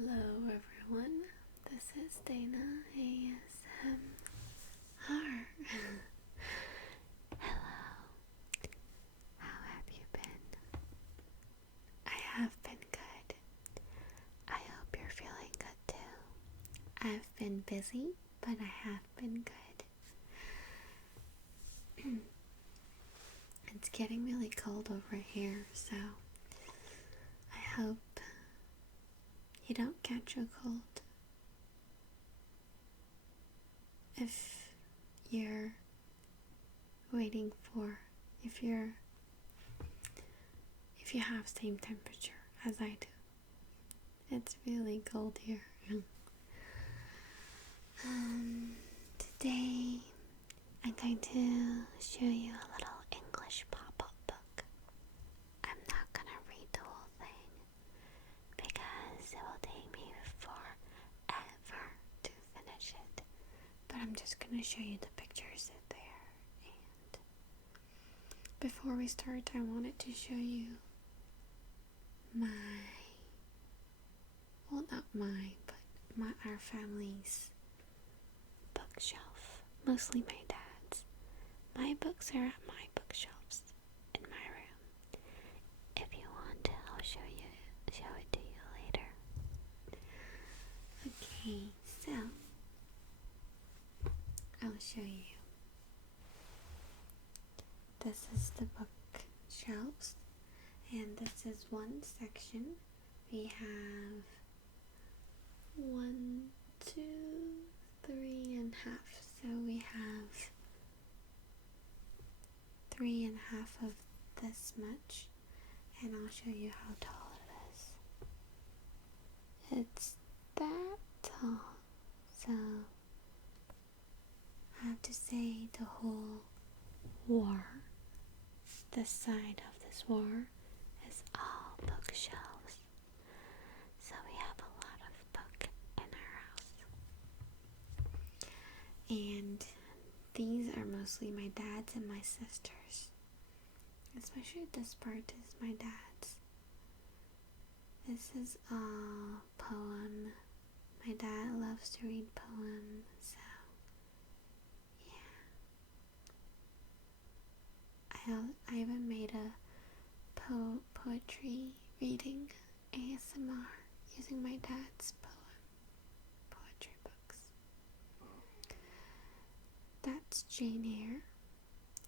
Hello everyone, this is Dana ASMR. Hello, how have you been? I have been good. I hope you're feeling good too. I've been busy, but I have been good. It's getting really cold over here, so I hope you don't catch a cold. If you're waiting for, if you have same temperature as I do, it's really cold here. Today I'm going to show you a little English pop-up book. I'm not gonna read the whole thing because it will take me forever to finish it. But I'm just gonna show you the pictures there. And before we start, I wanted to show you our family's bookshelf. Mostly my dad's. My books are at my bookshelves in my room. If you want, I'll show it to you later. Okay, so I'll show you. This is the bookshelves, and this is one section. We have 1, 2, 3.5. So we have 3.5 of this much, and I'll show you how tall it is. It's that tall, so I have to say the whole wall, the side of this wall, is all bookshelves. So we have a lot of book in our house. And these are mostly my dad's and my sister's. Especially this part is my dad's. This is all poem. My dad loves to read poems, so yeah. I even made a poetry reading ASMR using my dad's poetry books. That's Jane Eyre,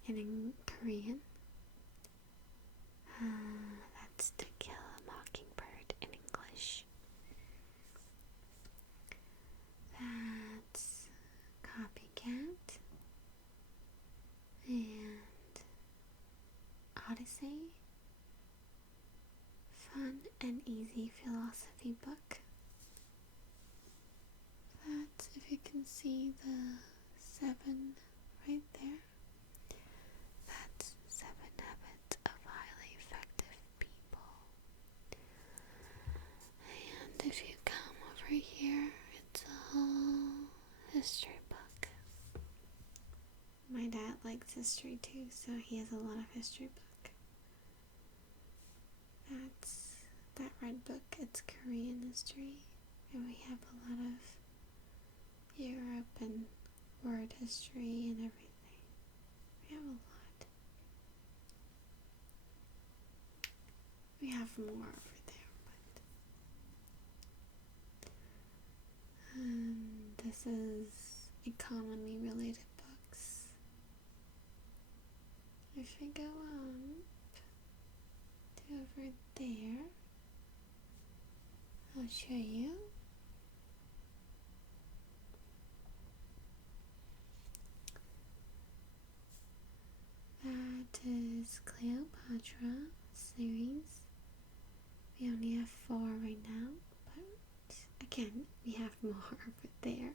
and in Korean. That's To Kill a Mockingbird in English. That's Copycat and Odyssey. Fun and easy philosophy book. That's, if you can see the 7 right there, that's 7 Habits of Highly Effective People. And if you come over here, it's a whole history book. My dad likes history too, so he has a lot of history book. That's that red book, it's Korean history, and we have a lot of Europe and world history and everything. We have a lot. We have more over there, but this is economy related books. If we go up to over there, I'll show you. That is Cleopatra series. We only have 4 right now, but again, we have more over there.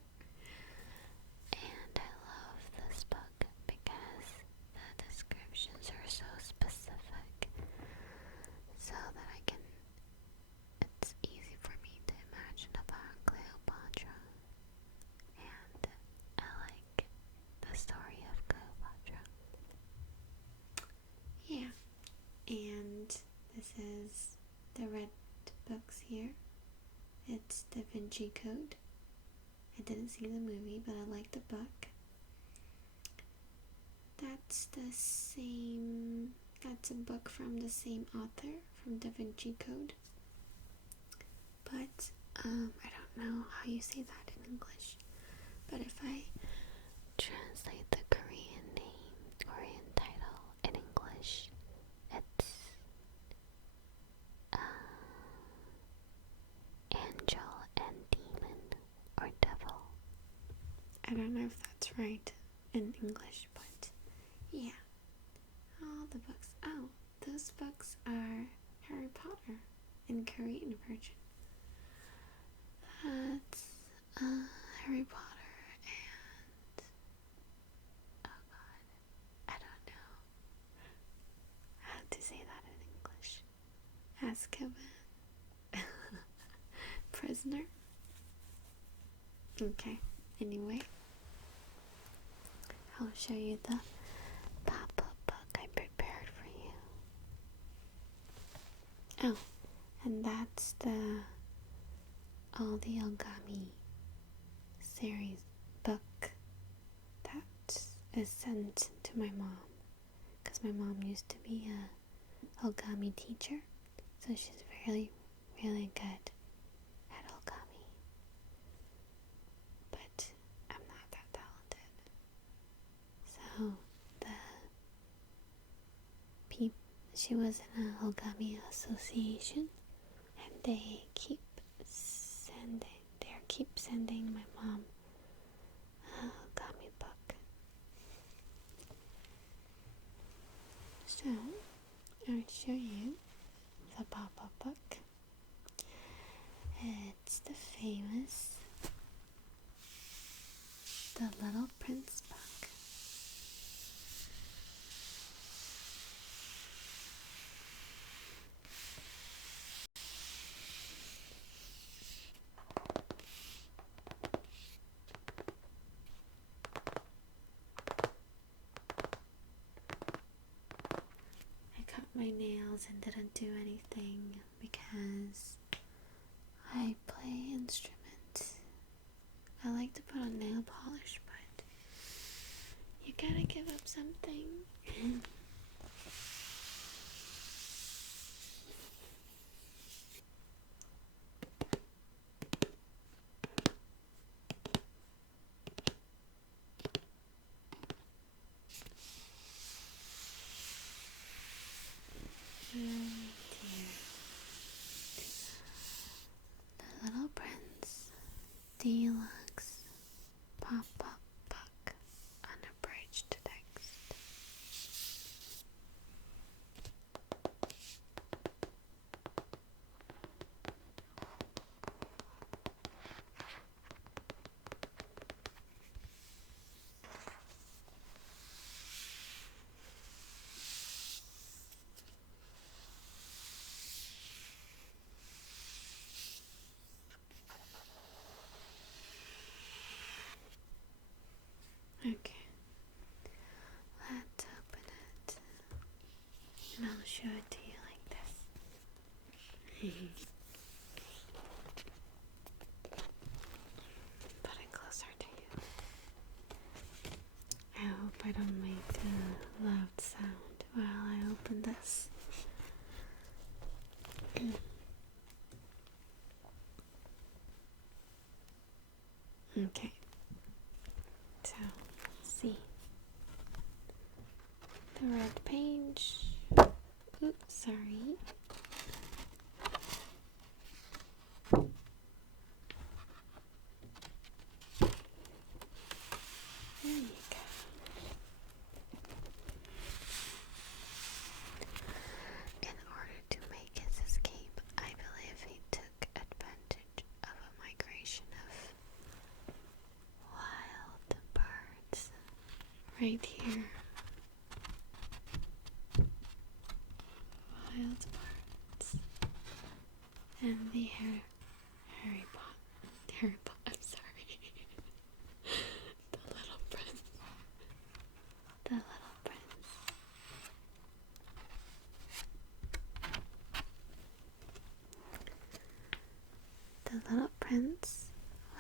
And I love this book because the descriptions are so specific, so that it's easy for me to imagine about Cleopatra. And I like the story of Cleopatra. Yeah, and this is the red books here, It's Da Vinci Code. I didn't see the movie, but I like the book. That's a book from the same author, from Da Vinci Code. But I don't know how you say that in English. But if I translate the Korean title in English, it's Angel and Demon or Devil. I don't know if that's right in English, but yeah. All the books. Oh, those books are Harry Potter in Korean version. That's Harry Potter and oh god, I don't know how to say that in English. Azkaban. Prisoner. Okay, anyway, I'll show you the pop-up book I prepared for you. Oh, and that's all the Ogami series book that is sent to my mom, because my mom used to be a Ogami teacher, so she's really, really good at Ogami, but I'm not that talented. So she was in an Ogami association, and they keep sending my mom a Ogami book. So I'll show you the pop-up book. It's the famous The Little Prince book. My nails and didn't do anything because I play instruments. I like to put on nail polish, but you gotta give up something. The Little Prince Deluxe Pop-Up Book, unabridged text. Okay, let's open it, and I'll show it to you like this. Put it closer to you. I hope I don't make a loud sound while I open this. Okay, so see the red page. Oops, sorry. There you go. In order to make his escape, I believe he took advantage of a migration of wild birds right here. Wild birds. And the Harry Potter, I'm sorry. The Little Prince. The Little Prince. The Little prints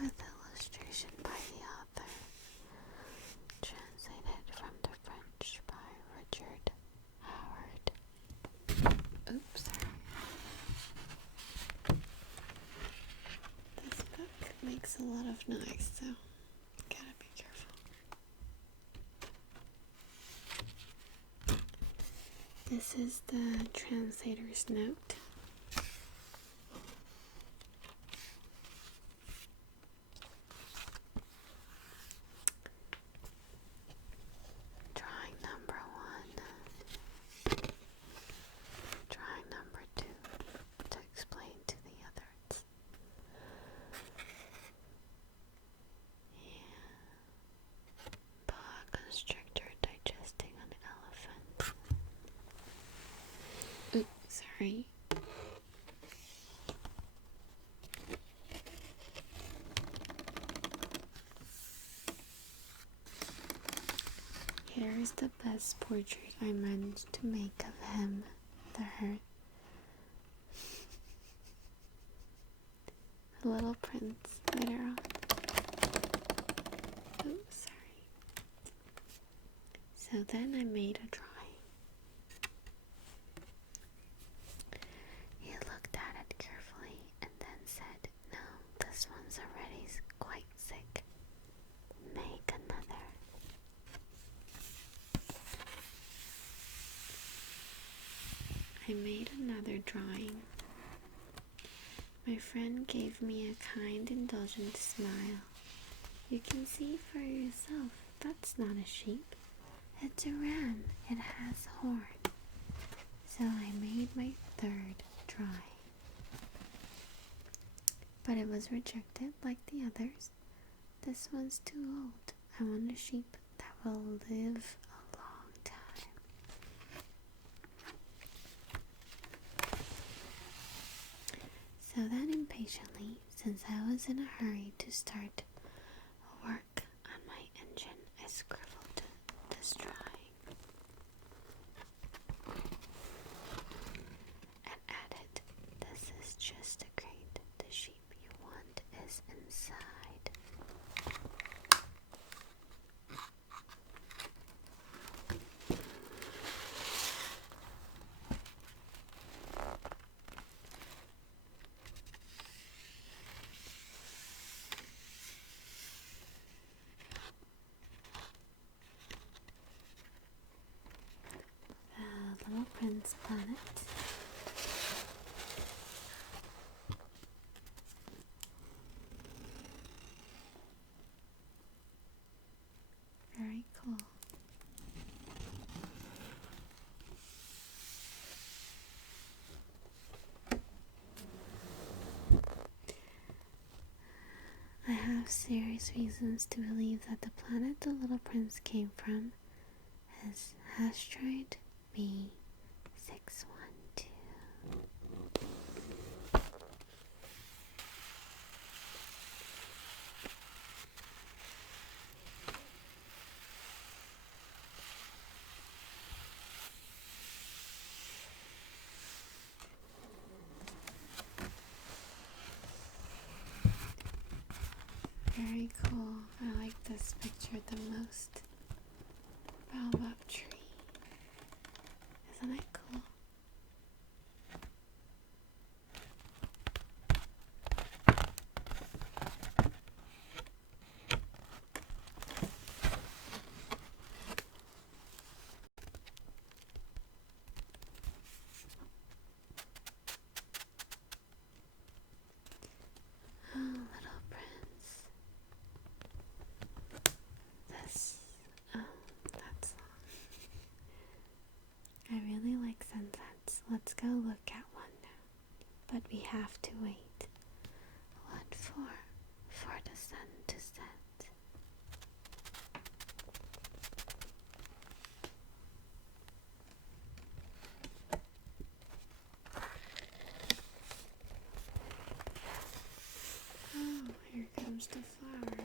with illustration by the author, translated from the French by Richard Howard. Oops, sorry. This book makes a lot of noise, so gotta be careful. This is the translator's note. Drawing number 1. Drawing number 2 to explain to the others. Boa constrictor digesting an elephant. Oops, sorry. Here's the best portrait I managed to make of him, the Little Prince later on. Oops, sorry. So then I made a drawing. He looked at it carefully and then said, "No, this one's already quite sick. Make another." I made another drawing. My friend gave me a kind, indulgent smile. "You can see for yourself. That's not a sheep. It's a ram. It has horns." So I made my third drawing. But it was rejected like the others. "This one's too old. I want a sheep that will live a long time." So then impatiently, since I was in a hurry to start work on my engine, I scribbled this drawing and added, "This is just a crate. The sheep you want is inside." The Little Prince planet. Very cool. I have serious reasons to believe that the planet the Little Prince came from is asteroid B612. Very cool. I like this picture the most. Baobab tree. Isn't it cool? Oh, Little Prince. That's long. I really like sunsets. Let's go look at one now. But we have to wait. What for? For the sun to set. Oh, here comes the flower.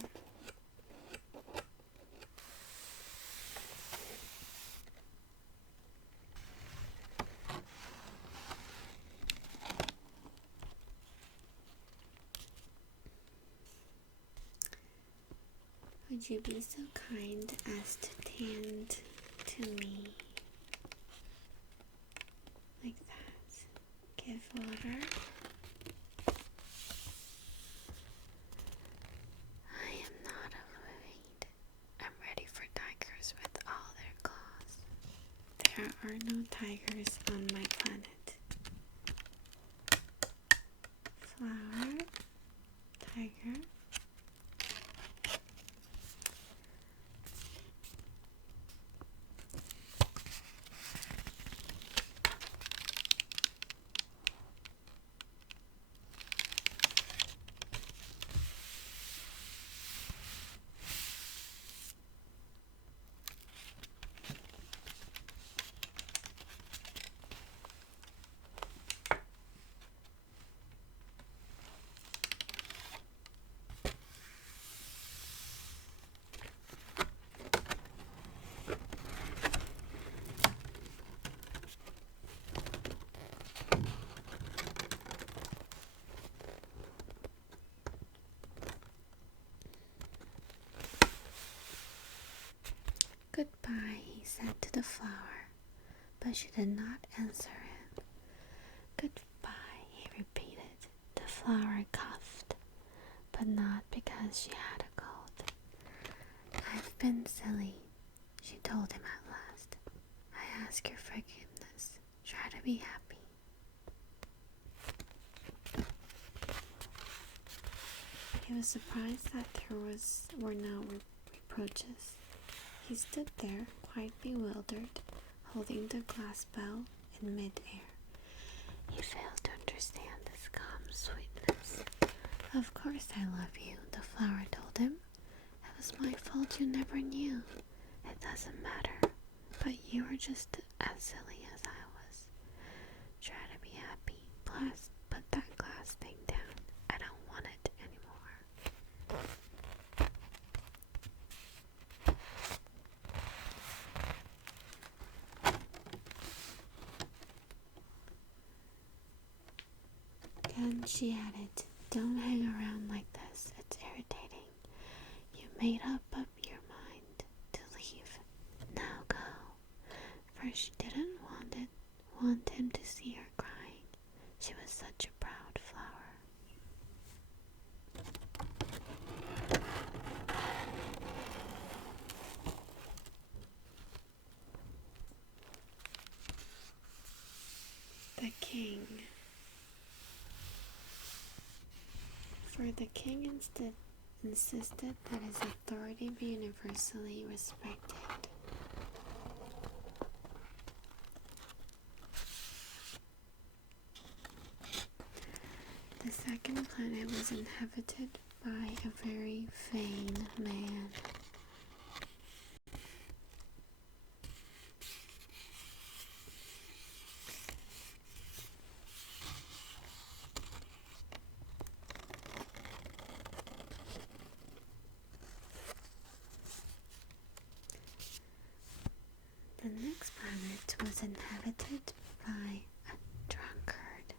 Would you be so kind as to tend to me? Like that. Give water. I am not afraid. I'm ready for tigers with all their claws. There are no tigers on my planet. Flower, tiger. Goodbye, he said to the flower, but she did not answer him. Goodbye, he repeated. The flower coughed, but not because she had a cold. I've been silly, she told him at last. I ask your forgiveness. Try to be happy. He was surprised that there were no reproaches. He stood there, quite bewildered, holding the glass bell in mid-air. He failed to understand this calm sweetness. Of course I love you, the flower told him. It was my fault you never knew. It doesn't matter, but you were just as silly as I was. Try to be happy. Plus, put that glass thing down. I don't want it anymore. Then she added, don't hang around like this. It's irritating. You made up your mind to leave. Now go. For she didn't want him to see her crying. She was such a proud flower. The king. For the king insisted that his authority be universally respected. The second planet was inhabited by a very vain man. The next planet was inhabited by a drunkard.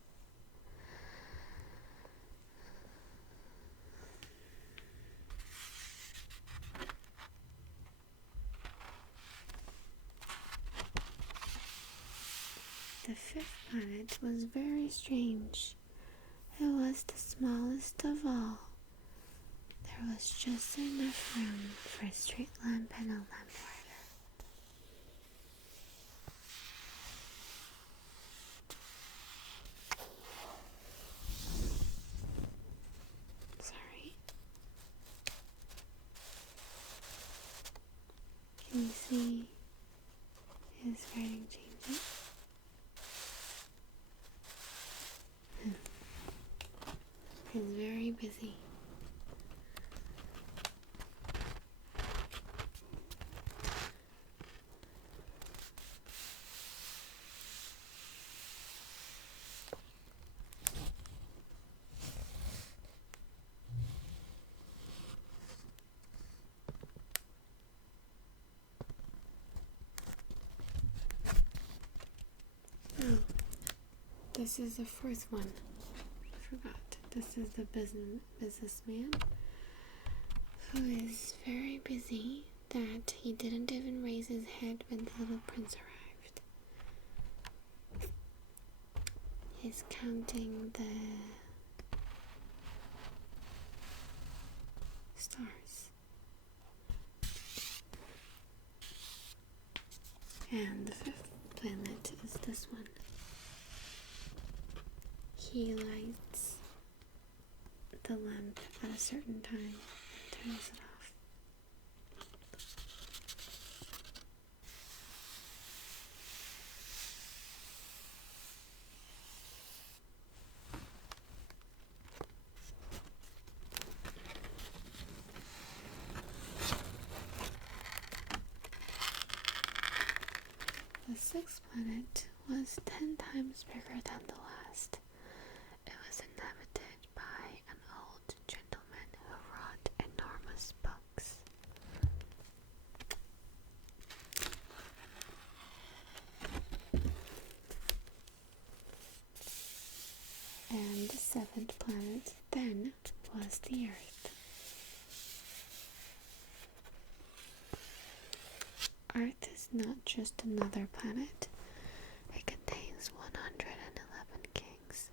The fifth planet was very strange. It was the smallest of all. There was just enough room for a street lamp and a lamp lighter. Sorry. Can you see his writing changing? He's very busy. Oh, this is the fourth one. I forgot. This is the businessman Echo is very busy that he didn't even raise his head when the little prince arrived. He's counting the stars. And the fifth planet is this one. He lights the lamp at a certain time and turns it off. The sixth planet was 10 times bigger than the last. It was inhabited by an old gentleman who wrote enormous books. And the seventh planet then was the Earth. Earth is not just another planet. It contains 111 kings,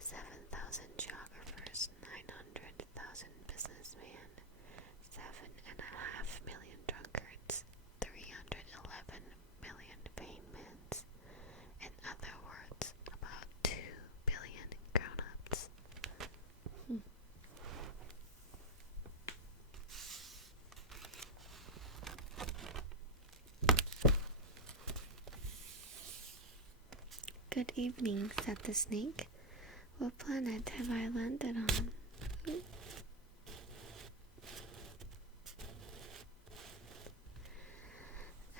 7,000 geographers, 900,000 businessmen, 7.5 million drunkards, 311 million payments. In other words, about 2 billion grown-ups. Good evening, said the snake. What planet have I landed on?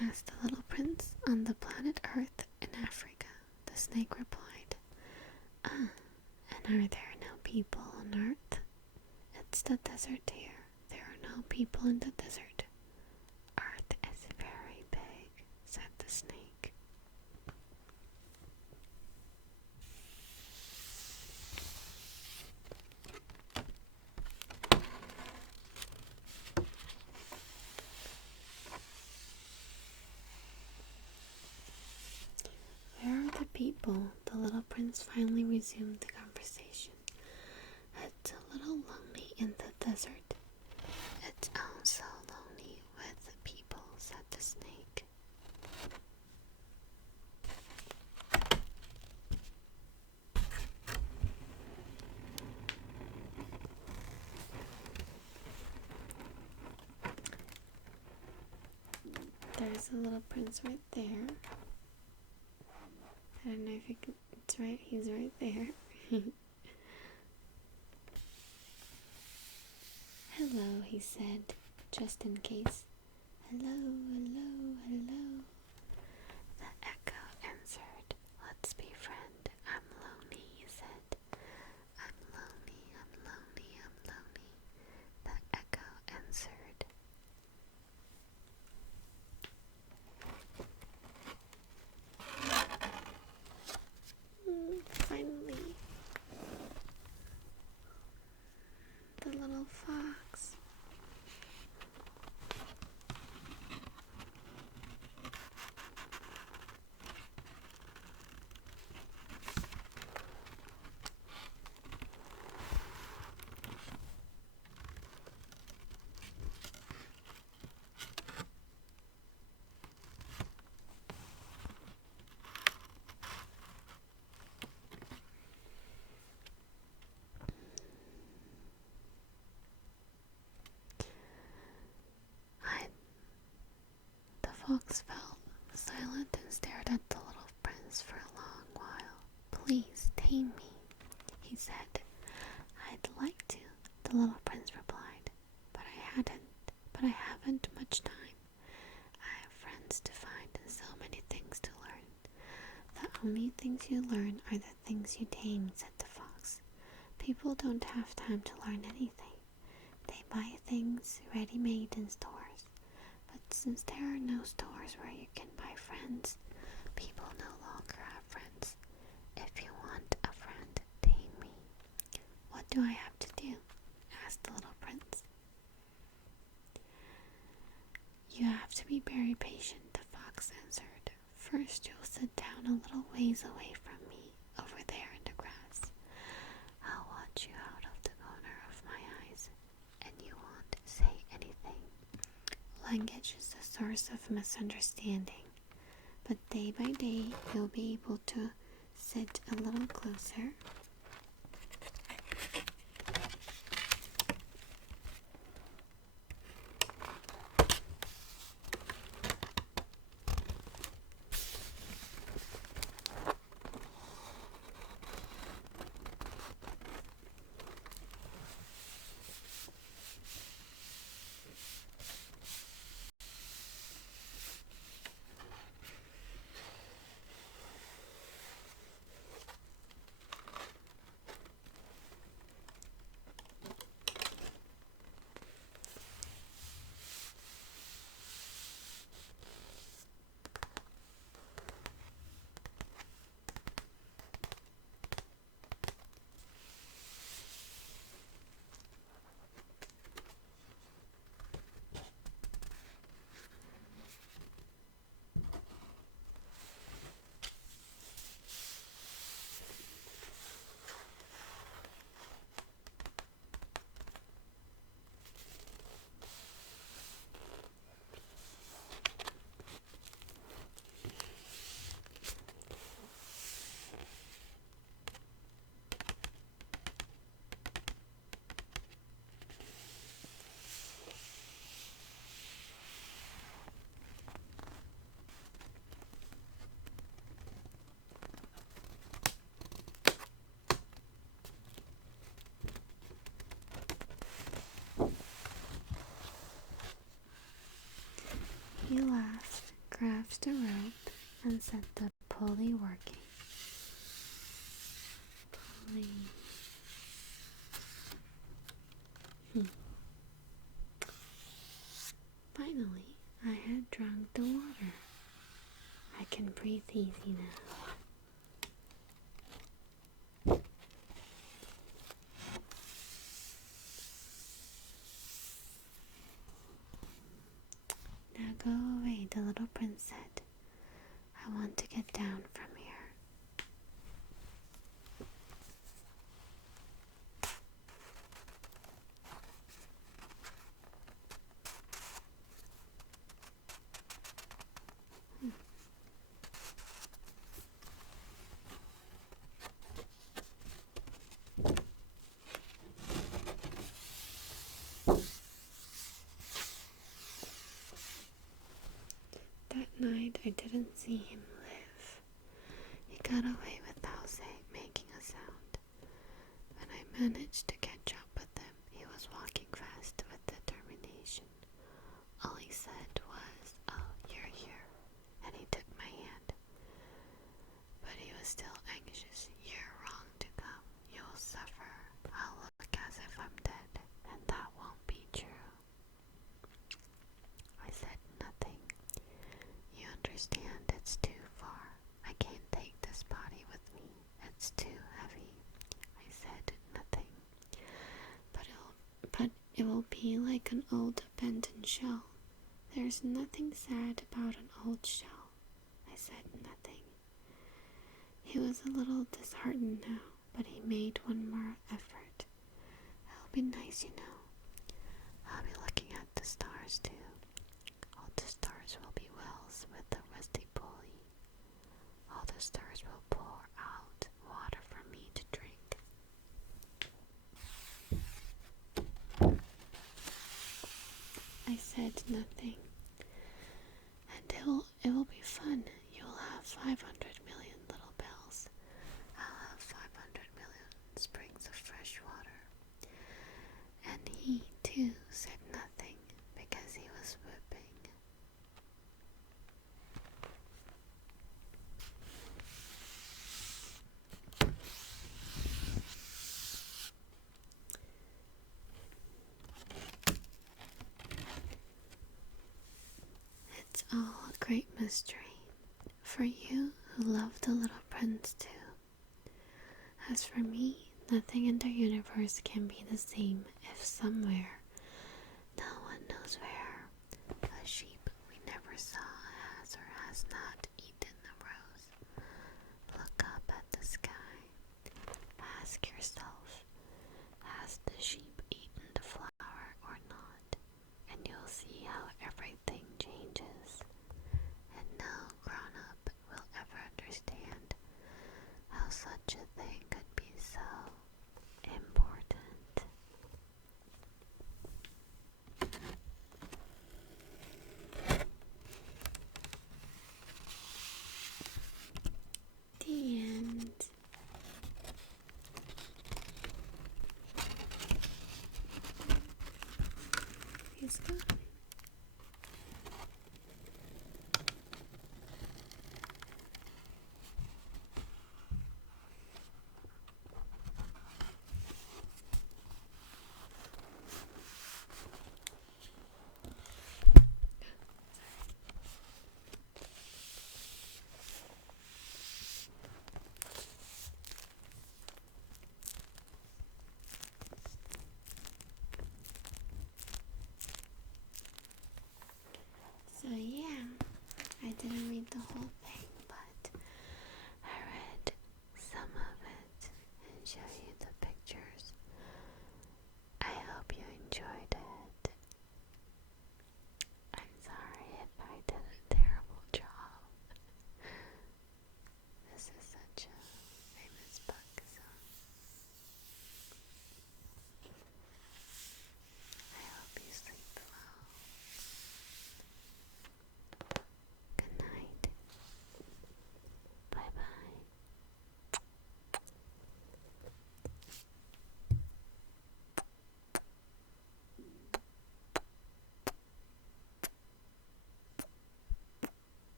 Asked the little prince. On the planet Earth in Africa, the snake replied. Ah, and are there no people on Earth? It's the desert here. There are no people in the desert. Earth is very big, said the snake. Where are the people? The little prince finally resumed the conversation. It's a little lonely in the desert. It's also lonely with the people, said the snake. There's a little prince right there. I don't know if it's right. He's right there. Hello, he said, just in case. Hello, hello, hello. The echo answered. Let's be friend. I'm lonely, he said. I'm lonely, I'm lonely, I'm lonely. The echo answered. Finally, the little fox. The fox fell silent and stared at the little prince for a long while. Please tame me, he said. I'd like to, the little prince replied, but I haven't much time. I have friends to find and so many things to learn. The only things you learn are the things you tame, said the fox. People don't have time to learn anything. They buy things ready-made in stores. But since there are no stores where you can buy friends, people no longer have friends. If you want a friend, tame me. What do I have to do? Asked the little prince. have to be very patient, the fox answered. First you'll sit down a little ways away from me, over there in the grass. I'll watch you out of the corner of my eyes, and you won't say anything. Language is the source of misunderstanding, but day by day you'll be able to sit a little closer. He laughed, grasped the rope, and set the pulley working. Pulley. Finally, I had drunk the water. I can breathe easy now. Now go away, the little prince said. I want to get down from here. That night I didn't see him live. He got away without making a sound. When I managed to catch up with him, he was walking fast with determination. All he said was, "Oh, you're here," and he took my hand. But he was still anxious. "You're wrong to come. You'll suffer. I'll look as if I'm dead, and that won't be true." I said nothing. "You understand, it's too far. I can't take this body with me. It's too heavy." I said nothing. But it will be like an old abandoned shell. There's nothing sad about an old shell. I said nothing. He was a little disheartened now, but he made one more effort. "It'll be nice, you know. I'll be looking at the stars too. All the stars will be wells with the rusty pulley. All the stars will pour out water for me to drink." I said nothing. "And it will be fun. You'll have 500 million little bells. I'll have 500 million springs of fresh water." And he too said nothing because he was whipping. It's all a great mystery for you who love the little prince too. As for me, nothing in the universe can be the same if somewhere, no one knows where, a sheep we never saw, has or has not